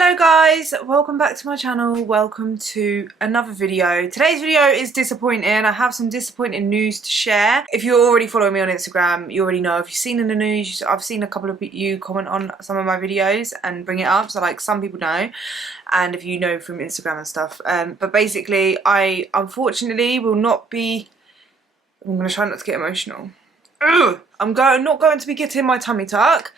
Hello guys, welcome back to my channel. Welcome to another video. Today's video is disappointing. I have some disappointing news to share. If you're already following me on Instagram, you already know. If you've seen in the news, I've seen a couple of you comment on some of my videos and bring it up, so like some people know, and if you know from Instagram and stuff. But basically I unfortunately will not be, I'm going to try not to get emotional. I'm not going to be getting my tummy tuck.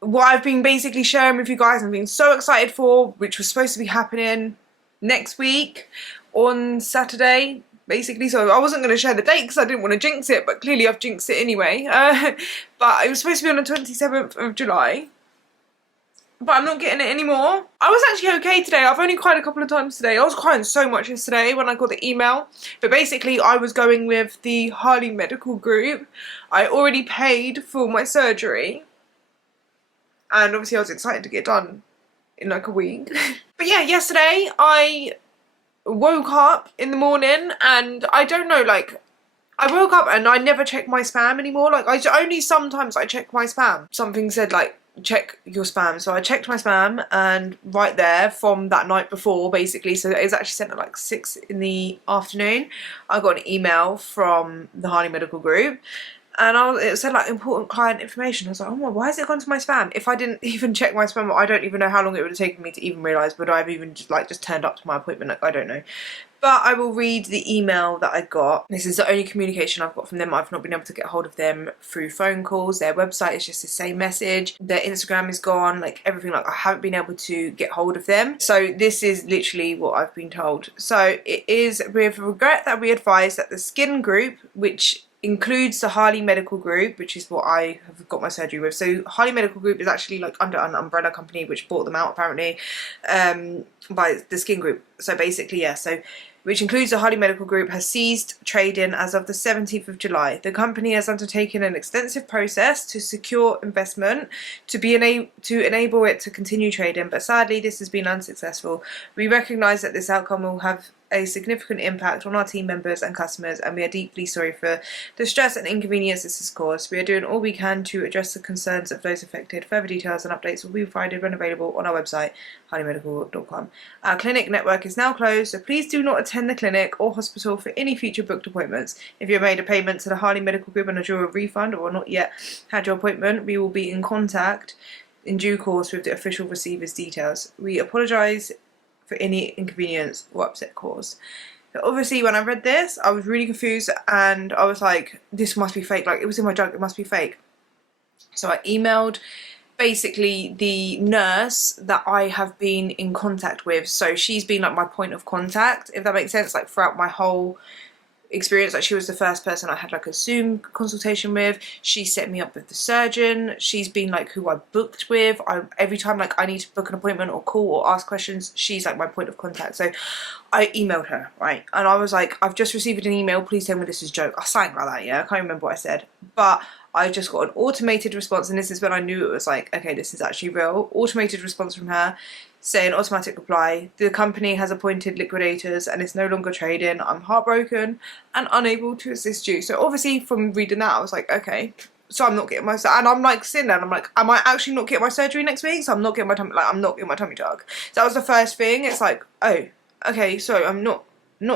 What I've been basically sharing with you guys and being so excited for, which was supposed to be happening next week on Saturday, basically. So I wasn't going to share the date because I didn't want to jinx it, but clearly I've jinxed it anyway. But it was supposed to be on the 27th of July. But I'm not getting it anymore. I was actually okay today. I've only cried a couple of times today. I was crying so much yesterday when I got the email. But basically I was going with the Harley Medical Group. I already paid for my surgery. And obviously I was excited to get done in like a week. But yeah, yesterday I woke up in the morning and I don't know, like, I woke up and I never check my spam anymore. Like, only sometimes I check my spam. Something said like, check your spam. So I checked my spam, and right there from that night before, basically, so it was actually sent at like 6 in the afternoon, I got an email from the Harley Medical Group. And it said like important client information. I was like, oh my, why has it gone to my spam? If I didn't even check my spam, I don't even know how long it would have taken me to even realise. Would I have even just turned up to my appointment? Like, I don't know. But I will read the email that I got. This is the only communication I've got from them. I've not been able to get hold of them through phone calls. Their website is just the same message. Their Instagram is gone. Like, everything. Like, I haven't been able to get hold of them. So this is literally what I've been told. So it is with regret that we advise that the skin group, which includes the Harley Medical Group, which is what I have got my surgery with. So Harley Medical Group is actually like under an umbrella company which bought them out apparently by the skin group. So basically, yeah, so which includes the Harley Medical Group, has ceased trading as of the 17th of July. The company has undertaken an extensive process to secure investment to enable it to continue trading, but sadly this has been unsuccessful. We recognise that this outcome will have a significant impact on our team members and customers, and we are deeply sorry for the stress and inconvenience this has caused. We are doing all we can to address the concerns of those affected. Further details and updates will be provided when available on our website, harleymedical.com. Our clinic network is now closed, so please do not attend the clinic or hospital for any future booked appointments. If you have made a payment to the Harley Medical Group and are due a refund or not yet had your appointment, we will be in contact in due course with the official receiver's details. We apologise for any inconvenience or upset caused. So obviously when I read this, I was really confused and I was like, this must be fake. Like, it was in my junk, it must be fake. So I emailed basically the nurse that I have been in contact with. So she's been like my point of contact, if that makes sense, like throughout my whole experience. Like, she was the first person I had like a Zoom consultation with. She set me up with the surgeon. She's been like who I booked with. Every time like I need to book an appointment or call or ask questions, she's like my point of contact. So I emailed her, right, and I was like, I've just received an email, please tell me this is a joke. I sang like that, yeah, I can't remember what I said, but I just got an automated response, and this is when I knew it was like, okay, this is actually real. Automated response from her saying, automatic reply, the company has appointed liquidators and is no longer trading. I'm heartbroken and unable to assist you. So obviously from reading that, I was like, okay, so I'm not getting my, and I'm like sitting there and I'm like, am I actually not getting my surgery next week? So I'm not getting my tummy, like, I'm not getting my tummy tuck. So that was the first thing. It's like, oh, okay, so I'm not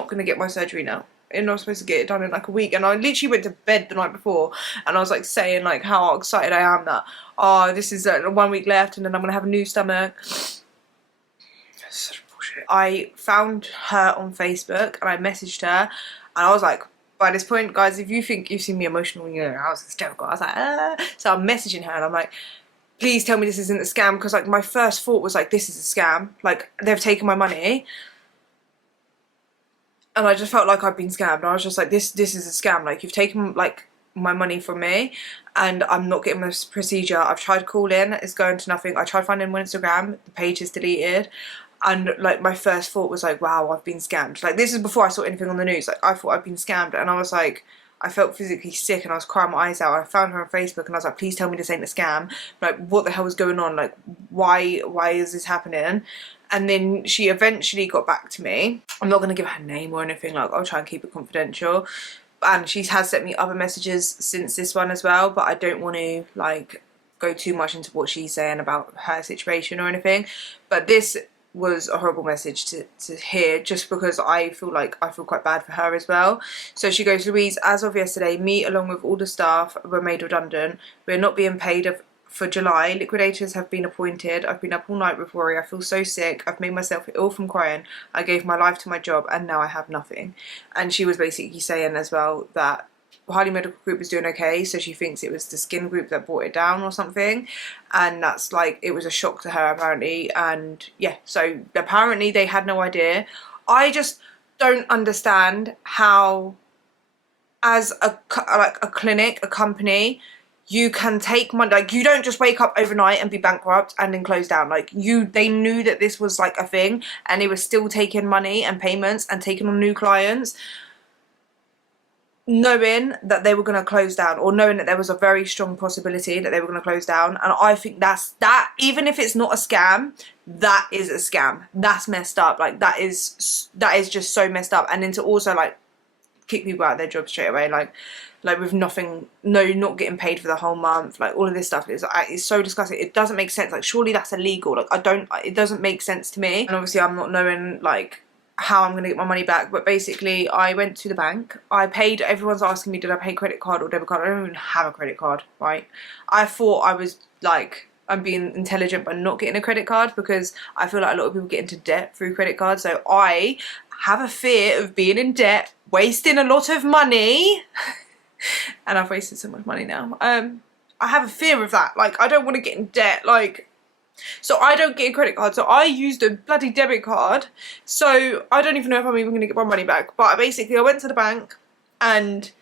gonna get my surgery now. I'm not supposed to get it done in like a week. And I literally went to bed the night before and I was like saying like how excited I am that, oh, this is 1 week left and then I'm gonna have a new stomach. Such bullshit. I found her on Facebook and I messaged her, and I was like, by this point, guys, if you think you've seen me emotional, you know, I was hysterical. I was like, ah. So I'm messaging her and I'm like, please tell me this isn't a scam, because like my first thought was like, this is a scam, like they've taken my money. And I just felt like I'd been scammed. I was just like, this is a scam, like you've taken like my money from me and I'm not getting this procedure. I've tried calling, it's going to nothing. I tried finding him on Instagram, the page is deleted. And like my first thought was like, wow, I've been scammed. Like, this is before I saw anything on the news. Like, I thought I'd been scammed, and I was like, I felt physically sick and I was crying my eyes out. I found her on Facebook and I was like, please tell me this ain't a scam. Like, what the hell is going on? Like, why is this happening? And then she eventually got back to me. I'm not going to give her name or anything, like I'll try and keep it confidential. And she has sent me other messages since this one as well, but I don't want to like go too much into what she's saying about her situation or anything, but this was a horrible message to hear, just because I feel quite bad for her as well. So she goes, Louise, as of yesterday, me along with all the staff were made redundant. We're not being paid for July. Liquidators have been appointed. I've been up all night with worry. I feel so sick. I've made myself ill from crying. I gave my life to my job and now I have nothing. And she was basically saying as well that Harley Medical Group is doing okay, so she thinks it was the skin group that brought it down or something, and that's like, it was a shock to her apparently. And yeah, so apparently they had no idea. I just don't understand how, as a clinic, a company, you can take money. Like, you don't just wake up overnight and be bankrupt and then close down. Like, they knew that this was like a thing, and they were still taking money and payments and taking on new clients, knowing that they were going to close down, or knowing that there was a very strong possibility that they were going to close down. And I think that even if it's not a scam, that is a scam. That's messed up. Like, that is just so messed up. And then to also like kick people out of their jobs straight away, like with nothing, not getting paid for the whole month, like all of this stuff is so disgusting. It doesn't make sense. Like, surely that's illegal. Like, it doesn't make sense to me. And obviously I'm not knowing like how I'm going to get my money back, but basically I went to the bank, I paid. Everyone's asking me, did I pay credit card or debit card? I don't even have a credit card, right? I thought I was like, I'm being intelligent by not getting a credit card, because I feel like a lot of people get into debt through credit cards. So I have a fear of being in debt, wasting a lot of money and I've wasted so much money now. I have a fear of that. Like, I don't want to get in debt, like, so I don't get a credit card, so I used a bloody debit card. So I don't even know if I'm even going to get my money back. But basically I went to the bank and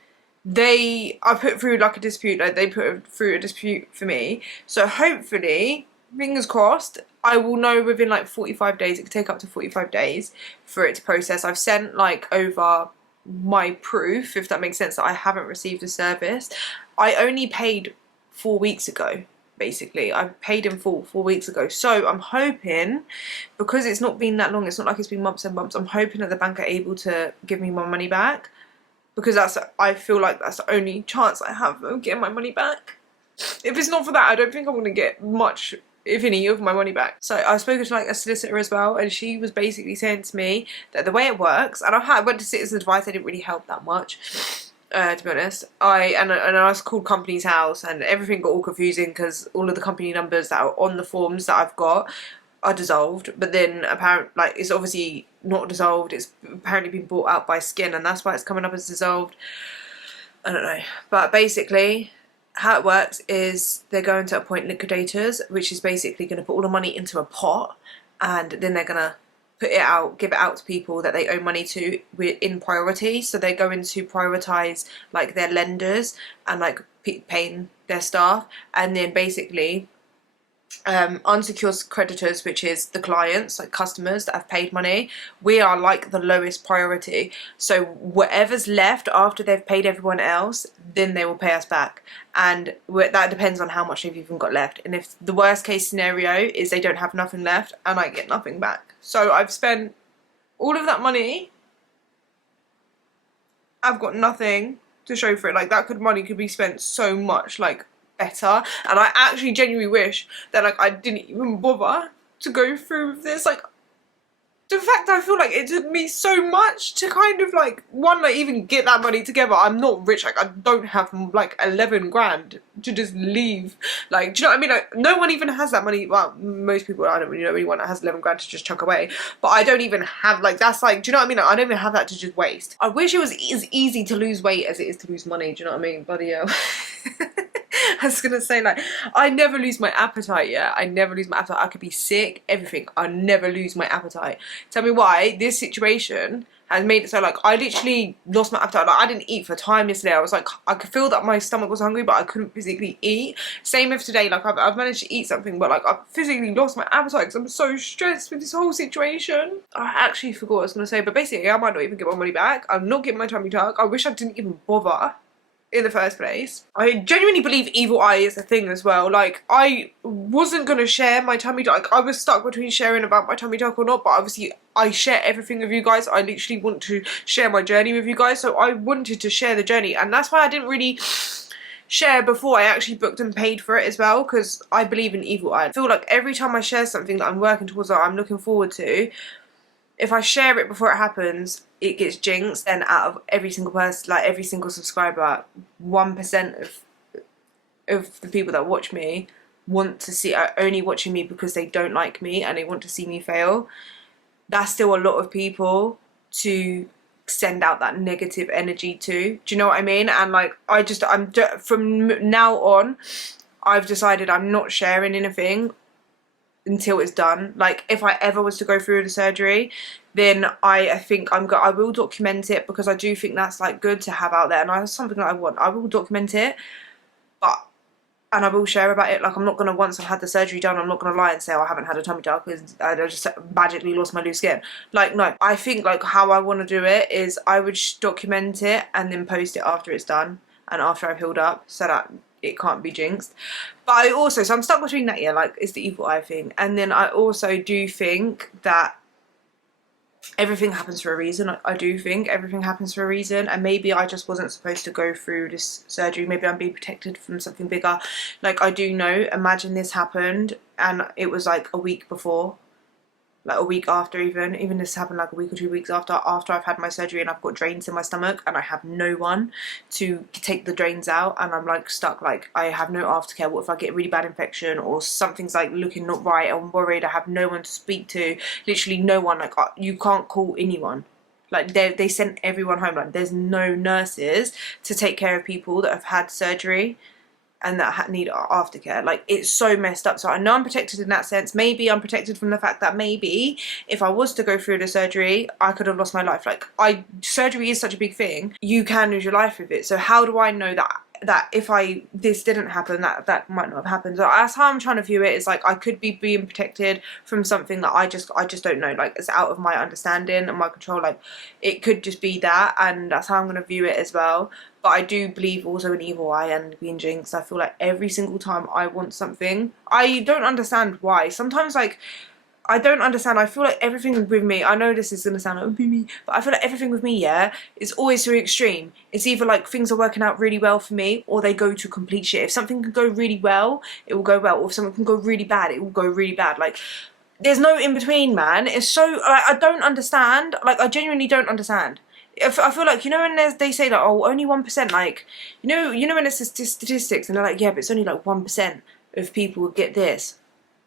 I put through like a dispute, like they put through a dispute for me. So hopefully, fingers crossed, I will know within like 45 days. It could take up to 45 days for it to process. I've sent like over my proof, if that makes sense, that I haven't received a service. I only paid 4 weeks ago. Basically, I paid in full 4 weeks ago. So I'm hoping, because it's not been that long, it's not like it's been months and months, I'm hoping that the bank are able to give me my money back, because I feel like that's the only chance I have of getting my money back. If it's not for that, I don't think I'm going to get much, if any, of my money back. So I've spoken to like a solicitor as well, and she was basically saying to me that the way it works, and I went to citizen advice, they didn't really help that much. To be honest, I called company's house and everything got all confusing, because all of the company numbers that are on the forms that I've got are dissolved, but then apparently, like, it's obviously not dissolved, it's apparently been bought out by Skin, and that's why it's coming up as dissolved. I don't know, but basically how it works is they're going to appoint liquidators, which is basically going to put all the money into a pot, and then they're going to put it out, give it out to people that they owe money to in priority. So they're going to prioritise like their lenders and like paying their staff, and then basically unsecured creditors, which is the clients, like customers that have paid money, we are like the lowest priority. So whatever's left after they've paid everyone else, then they will pay us back, and that depends on how much they've even got left. And if the worst case scenario is they don't have nothing left and I get nothing back, so I've spent all of that money, I've got nothing to show for it. Like, that money could be spent so much like better, and I actually genuinely wish that like I didn't even bother to go through with this. Like, the fact I feel like it took me so much to kind of like, one, like even get that money together. I'm not rich, like I don't have like 11 grand to just leave. Like, do you know what I mean? Like, no one even has that money. Well, most people, I don't really know anyone that has 11 grand to just chuck away, but I don't even have, like, that's like, do you know what I mean? Like, I don't even have that to just waste. I wish it was as easy to lose weight as it is to lose money, do you know what I mean? Bloody hell. I was gonna say, like, I never lose my appetite, yeah? I never lose my appetite. I could be sick, everything. I never lose my appetite. Tell me why this situation has made it so, like, I literally lost my appetite. Like, I didn't eat for time yesterday. I was like, I could feel that my stomach was hungry, but I couldn't physically eat. Same with today. Like, I've managed to eat something, but like, I've physically lost my appetite because I'm so stressed with this whole situation. I actually forgot what I was gonna say, but basically I might not even get my money back. I'm not getting my tummy tuck. I wish I didn't even bother in the first place. I genuinely believe evil eye is a thing as well. Like, I wasn't gonna share my tummy tuck. Like, I was stuck between sharing about my tummy tuck or not, but obviously I share everything with you guys. I literally want to share my journey with you guys, so I wanted to share the journey, and that's why I didn't really share before I actually booked and paid for it as well, because I believe in evil eye. I feel like every time I share something that I'm working towards, that I'm looking forward to, if I share it before it happens, it gets jinxed. Then out of every single person, like every single subscriber, 1% of the people that watch me want to see, are only watching me because they don't like me and they want to see me fail. That's still a lot of people to send out that negative energy to. Do you know what I mean? And like, from now on, I've decided I'm not sharing anything until it's done. Like, if I ever was to go through the surgery, then I think I will document it, because I do think that's like good to have out there, and that's something that I want. I will document it, and I will share about it. Like, I'm not gonna, once I've had the surgery done, I'm not gonna lie and say, oh, I haven't had a tummy tuck because I just magically lost my loose skin. Like, no. I think like how I want to do it is I would document it and then post it after it's done and after I've healed up, so that it can't be jinxed. But I also, so I'm stuck between that, yeah, like, it's the evil eye thing, and then I also do think that everything happens for a reason. I do think everything happens for a reason, and maybe I just wasn't supposed to go through this surgery. Maybe I'm being protected from something bigger. Like, I do know, imagine this happened and it was like a week before, like a week after, even this happened like a week or 2 weeks after I've had my surgery, and I've got drains in my stomach and I have no one to take the drains out, and I'm like stuck. Like, I have no aftercare. What if I get a really bad infection or something's like looking not right? I'm worried. I have no one to speak to, literally no one. Like, you can't call anyone. Like, they sent everyone home. Like, there's no nurses to take care of people that have had surgery and that need aftercare. Like, it's so messed up. So I know I'm protected in that sense. Maybe I'm protected from the fact that maybe if I was to go through the surgery, I could have lost my life. Like, surgery is such a big thing, you can lose your life with it. So how do I know that if this didn't happen, that might not have happened? So that's how I'm trying to view it. It's like, I could be being protected from something that I just don't know. Like, it's out of my understanding and my control. Like, it could just be that, and that's how I'm going to view it as well. But I do believe also in evil eye and being jinxed. I feel like every single time I want something, I don't understand why. Sometimes, like, I don't understand. I feel like everything with me, I know this is going to sound like, oh, me, but I feel like everything with me, yeah, is always to an extreme. It's either like things are working out really well for me, or they go to complete shit. If something can go really well, it will go well. Or if something can go really bad, it will go really bad. Like, there's no in between, man. It's so, like, I don't understand. Like, I genuinely don't understand. I feel like, you know, when they say that, oh, only 1%, like, you know when it's the statistics and they're like, yeah, but it's only like 1% of people get this.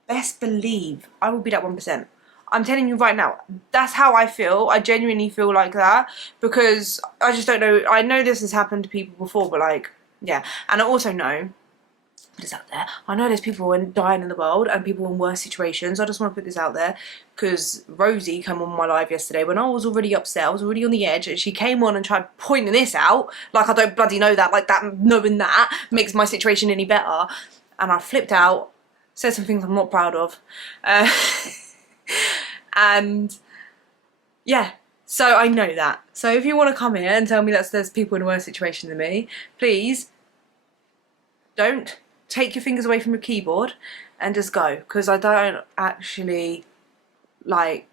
Best believe I will be that 1%. I'm telling you right now, that's how I feel. I genuinely feel like that, because I just don't know. I know this has happened to people before, but like, yeah. And I also know, put this out there, I know there's people dying in the world and people in worse situations. I just want to put this out there, because Rosie came on my live yesterday when I was already upset, I was already on the edge, and she came on and tried pointing this out, like I don't bloody know that, like that, knowing that makes my situation any better. And I flipped out, said some things I'm not proud of, and yeah, so I know that. So if you want to come here and tell me that there's people in a worse situation than me, please don't take your fingers away from your keyboard and just go, because I don't actually, like,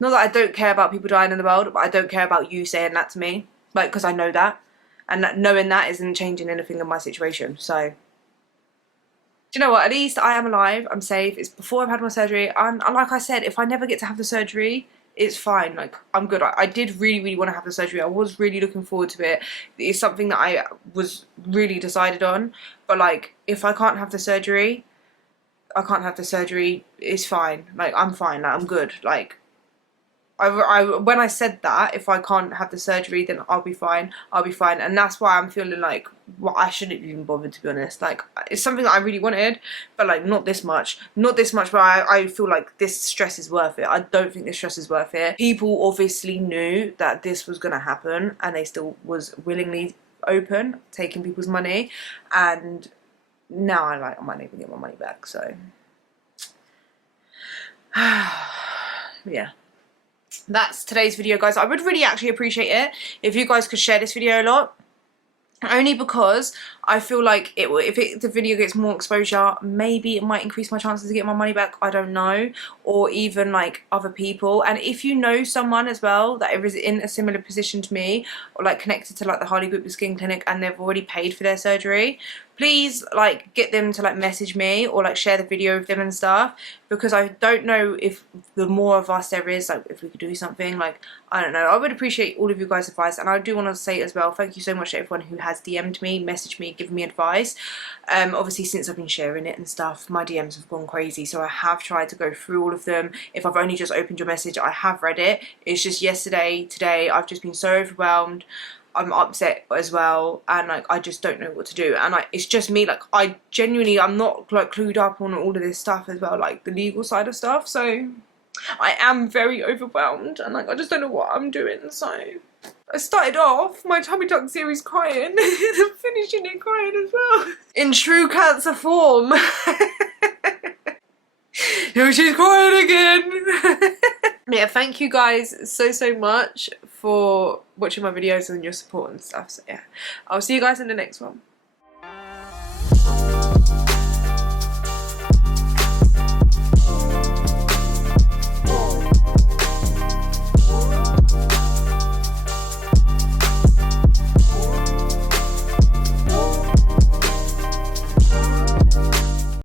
not that I don't care about people dying in the world, but I don't care about you saying that to me, like, because I know that, and that knowing that isn't changing anything in my situation. So, do you know what, at least I am alive, I'm safe, it's before I've had my surgery, and like I said, if I never get to have the surgery, it's fine. Like, I'm good. I did really want to have the surgery. I was really looking forward to it. It's something that I was really decided on, but like, if I can't have the surgery, I can't have the surgery, it's fine. Like, I'm fine, like, I'm good. Like, when I said that, if I can't have the surgery, then I'll be fine, and that's why I'm feeling like, well, I shouldn't even bother, to be honest. Like, it's something that I really wanted, but like, not this much, but I feel like this stress is worth it. I don't think this stress is worth it. People obviously knew that this was gonna happen, and they still was willingly open, taking people's money, and now I might not even get my money back, so yeah. That's today's video, guys. I would really actually appreciate it if you guys could share this video a lot. only because I feel like if the video gets more exposure, maybe it might increase my chances of getting my money back, I don't know, or even like other people. And if you know someone as well that is in a similar position to me, or like connected to like the Harley Group Skin Clinic, and they've already paid for their surgery, please like get them to like message me or like share the video with them and stuff, because I don't know if the more of us there is, like if we could do something, like I don't know. I would appreciate all of you guys' advice, and I do want to say as well, thank you so much to everyone who has DM'd me, messaged me, given me advice. Obviously since I've been sharing it and stuff, my DMs have gone crazy, so I have tried to go through all of them. If I've only just opened your message, I have read it. It's just yesterday, today, I've just been so overwhelmed. I'm upset as well, and like I just don't know what to do, and like it's just me, like I genuinely, I'm not like clued up on all of this stuff as well, like the legal side of stuff, so I am very overwhelmed, and like I just don't know what I'm doing. So I started off my tummy tuck series crying and I'm finishing it crying as well, in true cancer form. Here she's crying again. Yeah, thank you guys so much for watching my videos and your support and stuff. So yeah, I'll see you guys in the next one.